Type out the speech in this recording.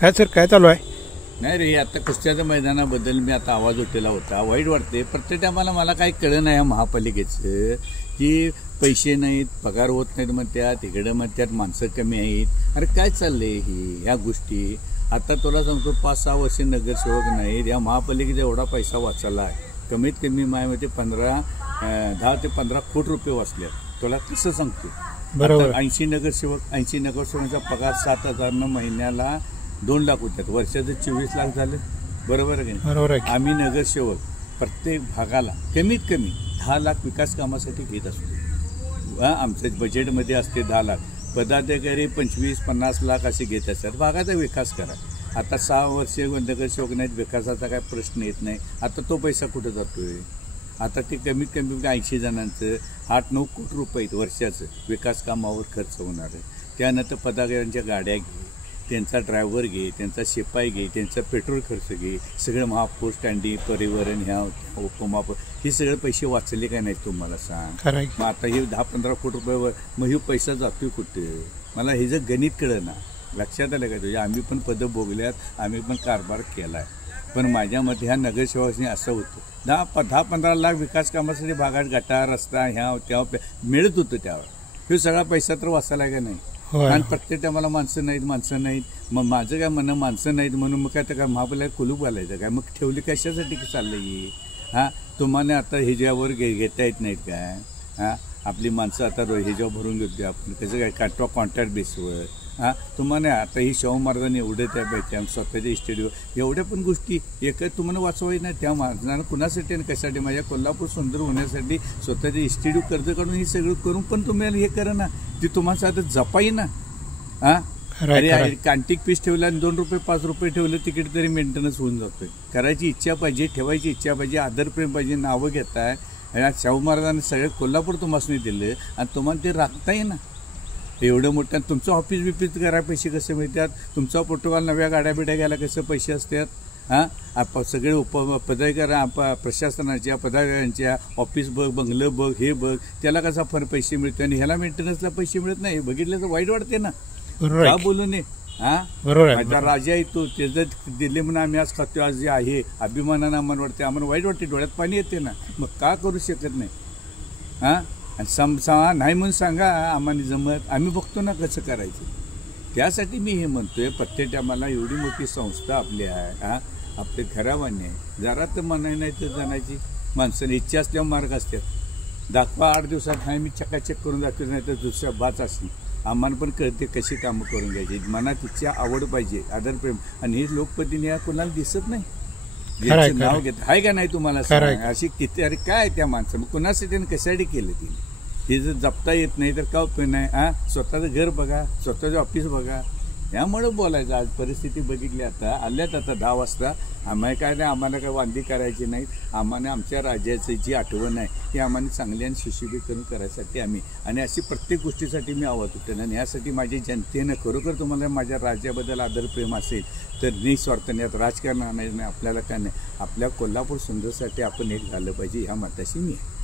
काय सर काय चालू आहे? नाही रे, आता कुस्त्याच्या मैदानाबद्दल मी आता आवाज उठलेला होता. वाईट वाटते प्रत्येक टायमाला. मला काही कळलं नाही या महापालिकेचं की पैसे नाहीत, पगार होत नाहीत म्हणतात, इकडं म्हणतात माणसं कमी आहेत. अरे काय चाललंय ही ह्या गोष्टी? आता तुला सांगतो 5-6 वर्ष नगरसेवक नाहीत, या महापालिकेचा एवढा पैसा वाचला आहे. कमीत कमी मायामध्ये 10 ते 15 कोटी रुपये वाचल्यात. तुला कसं सांगतो? बरोबर. 80 नगरसेवकांचा पगार 7,000 महिन्याला 2 लाख होतात, वर्षाचं 24 लाख झालं. बरोबर आहे का? बरोबर आहे. आम्ही नगरसेवक प्रत्येक भागाला कमीत कमी 10 लाख विकास कामासाठी घेत असतो. आमच्या बजेटमध्ये असते 10 लाख. पदाधिकारी 25-50 लाख असे घेत असतात. भागाचा विकास करा. आता 6 वर्षे नगरसेवक नाहीत, विकासाचा काय प्रश्न येत नाही. आता तो पैसा कुठं जातोय? आता ते कमीत कमी 80 जणांचं 8-9 कोटी रुपये वर्षाचं विकास कामावर खर्च होणार आहे. त्यानंतर पदाधिकाऱ्यांच्या गाड्या घे, त्यांचा ड्रायव्हर घे, त्यांचा शिपाई घे, त्यांचा पेट्रोल खर्च घे, सगळं महापौर स्टँडी परिवहन ह्या उपमाप हे सगळे पैसे वाचले काय नाहीत तुम्हाला सांग. मग आता हे 10-15 कोटी रुपये मग हे पैसा जातोय कुठे? मला हे जर गणित कळलं ना. लक्षात आलं का तुझ्या? आम्ही पण पदं भोगल्यात, आम्ही पण कारभार केला आहे. पण माझ्या मते ह्या नगरसेवकांनी असं होतं 10-15 लाख विकास कामासाठी भागात गटार रस्ता ह्या त्या मिळत होतं. त्यावर हे सगळा पैसा तर वाचायला का नाही? आणि प्रत्येक टायमाला माणसं नाहीत. मग माझं काय म्हणणं, माणसं नाहीत म्हणून मग काय तर काय महापालिका कुलूप घालायचं काय? मग ठेवली कशासाठी की चाललंय? तुम्हाला आता ह्याच्यावर घेता येत नाहीत काय? आपली माणसं आता ह्याच्यावर भरून घेतो आपण, कसं काय कॉन्ट्रॅक्ट बेसवर. तुम्हाला आता ही शाहू महाराजांनी एवढं त्या पाहिजे स्वतःच्या इस्टेडीवर एवढ्या पण गोष्टी एक तुम्हाला वाचवाय ना. त्या माणसानं कुणासाठी आणि कशासाठी? माझ्या कोल्हापूर सुंदर होण्यासाठी स्वतःच्या इस्टेडीवर कर्ज काढून हे सगळं करून पण तुम्हाला हे करा ना. ती तुम्हाला आता जपाई ना. अरे कांटिक पीस ठेवला आणि 2 रुपये 5 रुपये ठेवलं तिकीट तरी मेंटेनन्स होऊन जातोय. करायची इच्छा पाहिजे, ठेवायची इच्छा पाहिजे, आदरप्रेम पाहिजे. नावं घेताय. शाहू महाराजांनी सगळं कोल्हापूर तुम्हाला दिलं आणि तुम्हाला ते राखताय ना. एवढं मोठं तुमचं ऑफिस बिफिस करायला पैसे कसे मिळतात? तुमचा प्रोटोकॉल नव्या गाड्या बिड्या घ्यायला कसं पैसे असतात? सगळे पदाधिकारी प्रशासनाच्या पदाधिकाऱ्यांच्या ऑफिस बघ, बंगलं बघ, हे बघ, त्याला कसा पैसे मिळते आणि ह्याला मेंटेनन्सला पैसे मिळत नाही. बघितलं तर वाईट वाटते ना. का बोलू नये? माझा राजा येतो त्याचं दिले म्हणून आम्ही आज खातो. आज जे आहे अभिमानानं आम्हाला वाटते, आम्हाला वाईट वाटते, डोळ्यात पाणी येते ना. मग का करू शकत नाही? आणि नाही म्हणून सांगा, आम्हाला जमत, आम्ही बघतो ना कसं करायचं. त्यासाठी मी हे म्हणतोय प्रत्येक टायमाला एवढी मोठी संस्था आपली आहे, आपले घरावाने आहे, जरा तर म्हणाय नाही तर जाण्याची माणसाने इच्छा असल्यावर मार्ग असतात. दाखवा 8 दिवसात नाही मी चकाचक करून दाखवत नाही तर दुसऱ्या बाच असली. आम्हाला पण कळते कशी कामं करून घ्यायची. मनात इच्छा आवड पाहिजे, आदरप्रेम. आणि हे लोकप्रतिनिधी या कोणाला दिसत नाही. याचं नाव घेत आहे का नाही तुम्हाला सांग? अशी किती अरे काय त्या माणसं मग कुणासाठी आणि कशासाठी केलं तिने? हे जर जपता येत नाही तर का उपयोग नाही? स्वतःचं घर बघा, स्वतःचं ऑफिस बघा. यामुळं बोलायचं. आज परिस्थिती बघितली आता आल्यात आता 10 वाजता. आम्हाला काय नाही, आम्हाला काय वांदी करायची नाही. आम्हाला आमच्या राज्याची जी आठवण आहे ती आम्हाला चांगली आणि सुशोभीकरण करायसाठी आम्ही आणि अशी प्रत्येक गोष्टीसाठी मी आवाज उठेन. आणि यासाठी माझी जनतेनं खरोखर तुम्हाला माझ्या राज्याबद्दल आदरप्रेम असेल तर निस्वार्थाने यात राजकारण आणायचं नाही. आपल्याला काय नाही, आपल्या कोल्हापूर सुंदरसाठी आपण एक झालं पाहिजे ह्या मताशी मी आहे.